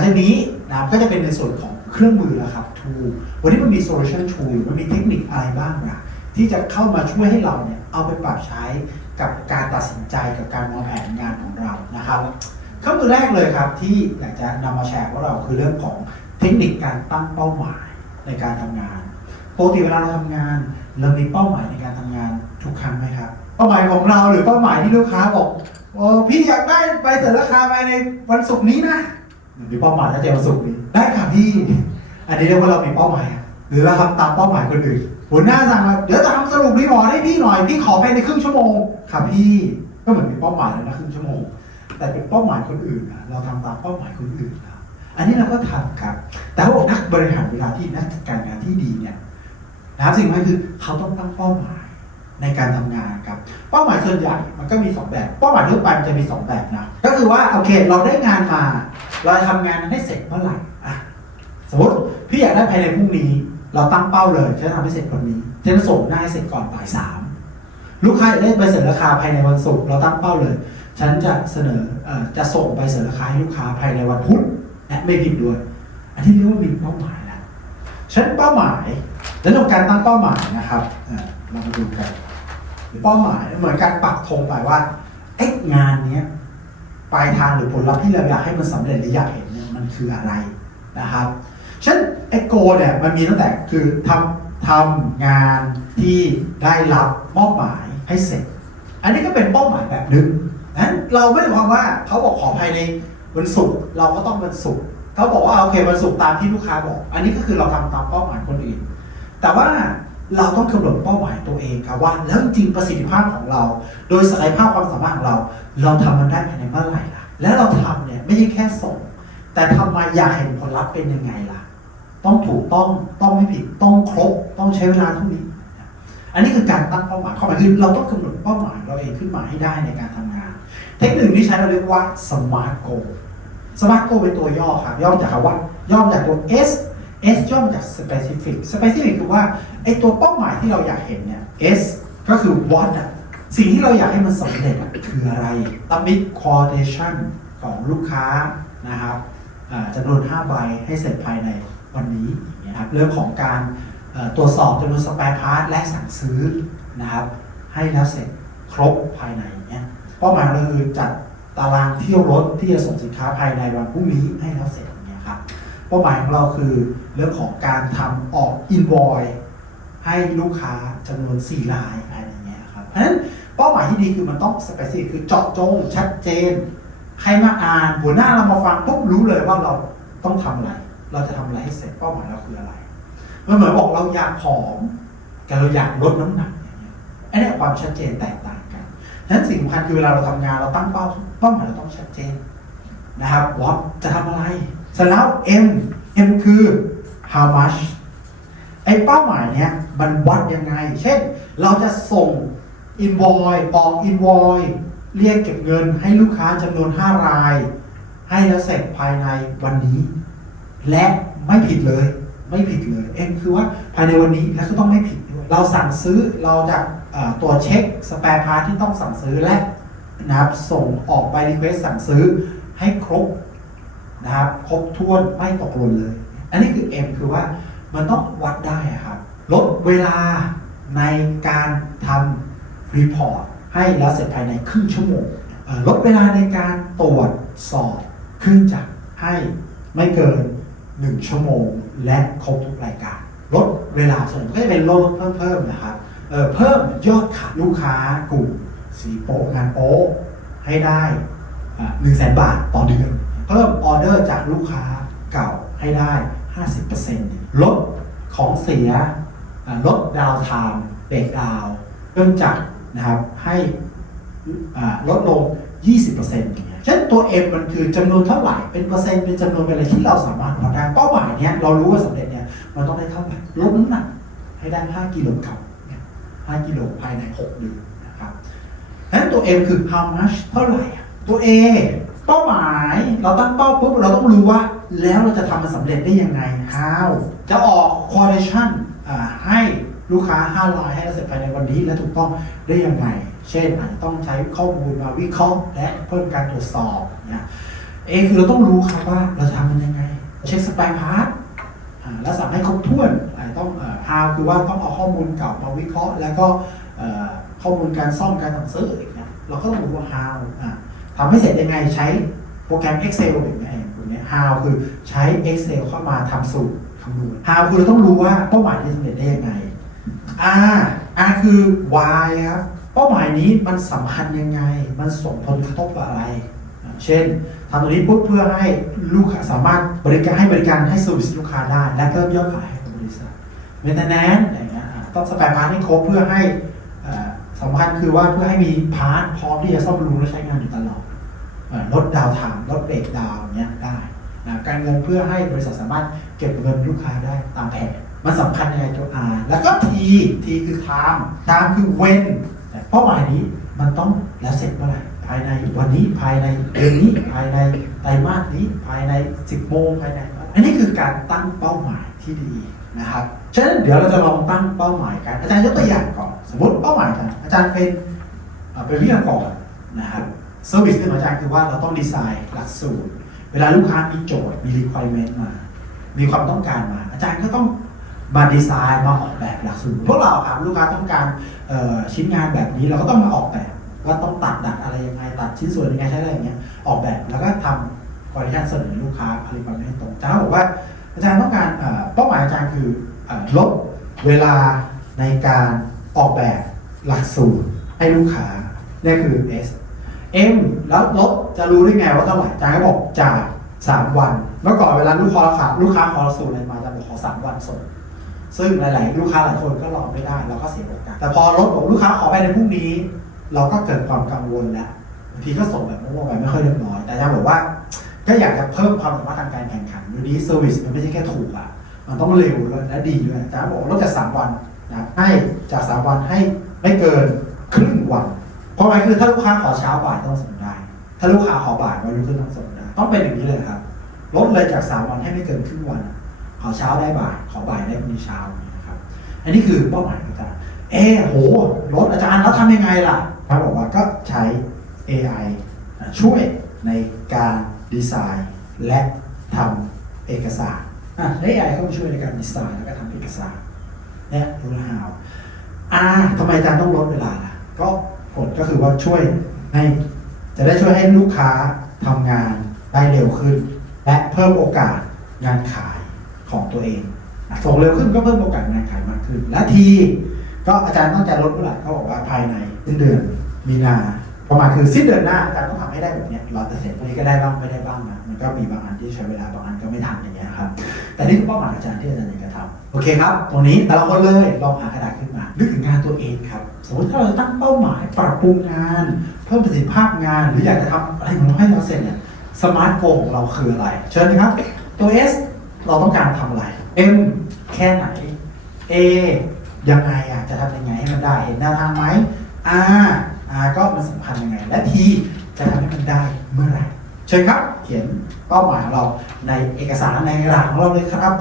งจากนี้นะครับก็จะเป็นในส่วนของเครื่องมือแล้วครับ tool วันนี้มันมี solution tool มันมีเทคนิคอะไรบ้างล่ะที่จะเข้ามาช่วยให้เราเนี่ยเอาไปปรับใช้กับการตัดสินใจกับการวางแผนงานของเรานะครับเครื่องมือแรกเลยครับที่อยากจะนำมาแชร์กับเราคือเรื่องของเทคนิคการตั้งเป้าหมายในการทำงานปกติเวลาเราทำงาน เรามีเป้าหมายในการทำงานทุกครั้งไหมครับเป้าหมายของเราหรือเป้าหมายที่ลูกค้าบอกโอ้พี่อยากได้ใบเสนอราคาภายในวันศุกร์นี้นะ มีเป้าหมายชัดเจนวันศุกร์นี้ได้ค่ะพี่ อันนี้เรียกว่าเรามีเป้าหมาย หรือเราทำตามเป้าหมายคนอื่นหัวหน้าสั่งมาเดี๋ยวจะทำสรุปรีพอร์ตให้พี่หน่อยพี่ขอภายในครึ่งชั่วโมงครับพี่ก็เหมือนมีเป้าหมายแล้วนะครึ่งชั่วโมง แต่เป็นเป้าหมายคนอื่นนะเราทำตามเป้าหมายคนอื่นนะอันนี้เราก็ทำครับ แต่ว่านักบริหารเวลาที่นักจัดการงานที่ดีเนี่ยนะสิ่งที่คือเขาต้องตั้งเป้าหมายในการทำงานครับ เป้าหมายส่วนใหญ่มันก็มีสองแบบ เป้าหมายทั่วไปมันจะมีสองแบบนะ ก็คือว่าโอเค เราได้งานมา เราจะทำงานนั้นให้เสร็จเมื่อไหร่อะสมมติพี่อยากได้ภายในพรุ่งนี้ เราตั้งเป้าเลยจะทำให้เสร็จวันนี้จะส่งหน้าให้เสร็จก่อนบ่ายสามลูกค้าอยากได้ใบเสนอราคาภายในวันศุกร์เราตั้งเป้าเลย ฉันจะเสนอจะส่งใบเสนอราคาให้ลูกค้าภายในวันพุธและไม่ผิดด้วย อันนี้เรียกว่ามีเป้าหมายแล้วฉันเป้าหมายและเรื่องการตั้งเป้าหมายนะครับเรามาดูกันเป้าหมายเหมือนการปักธงไปว่าไอ้งานเนี้ย ปลายทางหรือผลลัพธ์ที่เราอยากให้มันสำเร็จหรืออยากเห็นเนี่ยมันคืออะไรนะครับเช่นไอ้โกเนี่ยมันมีตั้งแต่คือทำทำงานที่ได้รับมอบหมายให้เสร็จ อันนี้ก็เป็นเป้าหมายแบบหนึ่งนั้นเราไม่ได้ความว่าเขาบอกขอภายในวันศุกร์เราก็ต้องวันศุกร์เขาบอกว่าโอเควันศุกร์ตามที่ลูกค้าบอก อันนี้ก็คือเราทำตามเป้าหมายคนอื่น แต่ว่า เราต้องกำหนดเป้าหมายตัวเองครับว่าแล้วจริงประสิทธิภาพของเรา โดยศักยภาพความสามารถของเรา เราทำมันได้ภายในเมื่อไหร่ล่ะ แล้วเราทำเนี่ยไม่ใช่แค่ส่ง แต่ทำมาอยากเห็นผลลัพธ์เป็นยังไงล่ะ ต้องถูกต้องต้องไม่ผิดต้องครบ ต้องใช้เวลาเท่านี้ อันนี้คือการตั้งเป้าหมายความหมายคือเราต้องกำหนดเป้าหมายเราเองขึ้นมาให้ได้ในการทำงาน เทคนิคที่ใช้เราเรียกว่า smart goal smart goal เป็นตัวย่อครับย่อมาจากคำว่าย่อมาจากตัว S S ย่อมาจาก specific specific คือว่าไอตัวเป้าหมายที่เราอยากเห็นเนี่ย S ก็คือ what อะสิ่งที่เราอยากให้มันสำเร็จคืออะไรตัมิด quotation ของลูกค้านะครับจำนวน 5 ใบให้เสร็จภายในวันนี้อย่างเงี้ยครับเรื่องของการตรวจสอบจำนวนสแปร์พาร์ทและสั่งซื้อนะครับให้แล้วเสร็จครบภายในเนี้ยเป้าหมายเราคือจัดตารางเที่ยวรถที่จะส่งสินค้าภายในวันพรุ่งนี้ให้แล้วเสร็จ เป้าหมายของเราคือเรื่องของการทำออกอินวอยให้ลูกค้าจำนวน 4 รายอะไรอย่างเงี้ยครับเพราะฉะนั้นเป้าหมายที่ดีคือมันต้องสเปซิฟิกคือเจาะจงชัดเจน ใครมาอ่าน หัวหน้าเรามาฟังปุ๊บรู้เลยว่าเราต้องทำอะไร เราจะทำอะไรให้เสร็จเป้าหมายเราคืออะไรมันเหมือนบอกเราอยากผอม แต่เราอยากลดน้ำหนักอย่างเงี้ยอันนี้ความชัดเจนแตกต่างกันฉะนั้นสิ่งสำคัญคือเวลาเราทำงานเราตั้งเป้าเป้าหมายเราต้องชัดเจนนะครับว่าจะทำอะไร เสร็จแล้ว M M คือ how much ไอ้เป้าหมายเนี้ยมันวัดยังไง เช่น เราจะส่ง invoice ออก invoice เรียกเก็บเงินให้ลูกค้าจำนวน 5 ราย ให้แล้วเสร็จภายในวันนี้ และไม่ผิดเลย ไม่ผิดเลย M คือว่าภายในวันนี้และก็ต้องไม่ผิดด้วย เราสั่งซื้อเราจะตัวเช็คสแปร์พาร์ทที่ต้องสั่งซื้อและนะครับส่งออกใบรีเควสสั่งซื้อให้ครบ นะครับครบถ้วนไม่ตกหล่นเลย อันนี้คือ M คือว่ามันต้องวัดได้ครับ ลดเวลาในการทำรีพอร์ตให้แล้วเสร็จภายในครึ่งชั่วโมงลดเวลาในการตรวจสอบเครื่องจักรให้ไม่เกิน 1 ชั่วโมง และครบทุกรายการ ลดเวลาส่วนก็จะเป็นลดเพิ่มเพิ่มนะครับเเพิ่มยอดขายลูกค้ากลุ่มสีโป๊งานโป๊ให้ได้หนึ่งแสนบาทต่อเดือน พิ่มออเดอร์จากลูกค้าเก่าให้ได้ 50%ลดของเสียลดดาวน์ไทม์เบรกดาวน์เครื่องจักรนะครับให้ลดลง 20%อย่างเงี้ยฉะนั้นตัว M มันคือจำนวนเท่าไหร่ เป็นเปอร์เซ็นต์ เป็นจำนวนเป็นอะไรที่เราสามารถวัดได้เป้าหมายเนี้ยเรารู้ว่าสำเร็จเนี่ยมันต้องได้เท่าไหร่ ลดน้ำหนักให้ได้ 5 กิโลกรัมเนี่ย5กิโลภายใน 6 เดือนนะครับฉะนั้นตัว M คือ how much เท่าไหร่อะตัว A เป้าหมายเราตั้งเป้าปุ๊บเราต้องรู้ว่า แล้วเราจะทำมันสำเร็จได้ยังไง how จะออก coalition อ่าให้ลูกค้า5รายให้เราเสร็จภายในวันนี้และถูกต้องได้ยังไง เช่นอาจจะต้องใช้ข้อมูลมาวิเคราะห์และเพิ่มการตรวจสอบเนี่ย A คือเราต้องรู้ครับว่าเราจะทำมันยังไง เช็คสปายพาร์ทแล้วสั่งให้ครบถ้วนอ่าต้อง how คือว่าต้องเอาข้อมูลเก่ามาวิเคราะห์ แล้วก็ข้อมูลการซ่อมการสั่งซื้ออย่างเงี้ยเราก็ต้องรู้ว่า how อ่า ทำให้เสร็จยังไงใช้โปรแกรม Excel อย่างเงี้ยอย่างเงี้ย how คือใช้ Excel เข้ามาทำสูตรคำนวณ how คือเราต้องรู้ว่าเป้าหมายจะสำเร็จได้ยังไง R R คือ why ครับเป้าหมายนี้มันสำคัญยังไง มันส่งผลกระทบกับอะไร เช่นทำตรงนี้ปุ๊บเพื่อให้ลูกค้าสามารถบริการให้บริการให้ service ลูกค้าได้ และเพิ่มยอดขายให้กับบริษัทเมนเทนแนนอย่างเงี้ยต้องสแปรพาร์ทให้ครบเพื่อให้ สำคัญคือว่าเพื่อให้มีพาร์ทพร้อมที่จะซ่อมบำรุงและใช้งานอยู่ตลอดลดดาวน์ไทม์ลดเบรกดาวเงี้ยได้นะการเงินเพื่อให้บริษัทสามารถเก็บเงินลูกค้าได้ตามแผนมันสำคัญยังไงตัว R แล้วก็ T T คือ time time คือ when แต่เป้าหมายนี้มันต้องแล้วเสร็จเมื่อไหร่ภายในวันนี้ภายในเดือนนี้ภายในไตรมาสนี้ภายใน10โมงภายใน อันนี้คือการตั้งเป้าหมายที่ดี นะครับ ฉะนั้นเดี๋ยวเราจะลองตั้งเป้าหมายกัน อาจารย์ยกตัวอย่างก่อน สมมติเป้าหมายอาจารย์อาจารย์เป็นเป็นวิทยากรนะครับเซอร์วิสหนึ่งของอาจารย์คือว่าเราต้องดีไซน์หลักสูตร เวลาลูกค้ามีโจทย์มี requirement มา มีความต้องการมา อาจารย์ก็ต้องมาดีไซน์มาออกแบบหลักสูตรพวกเราครับลูกค้าต้องการชิ้นงานแบบนี้เราก็ต้องมาออกแบบว่าต้องตัดดัดอะไรยังไงตัดชิ้นส่วนยังไงใช้อะไรอย่างเงี้ยออกแบบแล้วก็ทำคอร์ดิชันเสนอลูกค้าอะไรประมาณนี้ตรงอาจารย์บอกว่า อาจารย์ต้องการเป้าหมายอาจารย์คือลดเวลาในการออกแบบหลักสูตรให้ลูกค้านี่คือ S M แล้วลดจะรู้ได้ไงว่าเท่าไหร่อาจารย์ก็บอกจาก 3 วัน เมื่อก่อนเวลาลูกค้าขาลูกค้าขอสูตรอะไรมาจารย์บอกขอ 3 วันส่งซึ่งหลาย ๆ ลูกค้าหลายคนก็รอไม่ได้เราก็เสียโอกาสแต่พอลดบอกลูกค้าขอไปในพรุ่งนี้ เราก็เกิดความกังวลแล้วบางทีก็ส่งแบบมั่วๆไปไม่ค่อยเรียบร้อยแต่อาจารย์บอกว่า ก็อยากจะเพิ่มความสามารถทางการแข่งขันวันนี้เซอร์วิสมันไม่ใช่แค่ถูกอะ มันต้องเร็วและดีด้วยอาจารย์บอกลดจากสามวันนะให้จากสามวันให้ไม่เกินครึ่งวันเพราะหมายคือถ้าลูกค้าขอเช้าบ่ายต้องส่งได้ ถ้าลูกค้าขอบ่ายวันรุ่งขึ้นต้องส่งได้ต้องเป็นอย่างนี้เลยครับลดเลยจากสามวันให้ไม่เกินครึ่งวัน ขอเช้าได้บ่ายขอบ่ายได้พรุ่งนี้เช้านะครับ อันนี้คือเป้าหมายของอาจารย์เอะโหลดอาจารย์แล้วทำยังไงล่ะเขาบอกว่าก็ใช้ AI ช่วยในการ ดีไซน์ และทำเอกสารอะและ AI เข้ามาช่วยในการดีไซน์แล้วก็ทำเอกสารเนี่ยรู้แล้ว อ่าทำไมอาจารย์ต้องลดเวลาล่ะ ก็ผลก็คือว่าช่วยให้จะได้ช่วยให้ลูกค้าทำงานได้เร็วขึ้น และเพิ่มโอกาสงานขายของตัวเองส่งเร็วขึ้นก็เพิ่มโอกาสงานขายมากขึ้น และทีก็อาจารย์ต้องการลดเมื่อไหร่เขาบอกว่าภายในสิ้นเดือนมีนาประมาณคือสิ้นเดือนหน้าอาจารย์ต้อง ให้ได้แบบเนี้ยร้อยเปอร์เซ็นต์ตรงนี้ก็ได้บ้างไม่ได้บ้างนะมันก็มีบางอันที่ใช้เวลาบางอันก็ไม่ทันอย่างเงี้ยครับแต่นี่คือเป้าหมายอาจารย์ที่อาจารย์อยากจะทำโอเคครับ ตรงนี้แต่ละคนเลยลองหากระดาษขึ้นมานึกถึงงานตัวเองครับสมมติถ้าเราจะตั้งเป้าหมายปรับปรุงงาน เพิ่มประสิทธิภาพงาน หรืออยากจะทำอะไรของเราให้เราเสร็จเนี่ยสมาร์ทโกของเราคืออะไร เชิญนะครับ ตัว S เราต้องการทำอะไร M แค่ไหน A ยังไงอะจะทำยังไงให้มันได้เห็นแนวทางไหม R R ก็มันสำคัญยังไง และ T จะทำให้มันได้เมื่อไหร่เชิญครับ เขียนเป้าหมายของเราในเอกสารในกระดาษของเราเลยครับ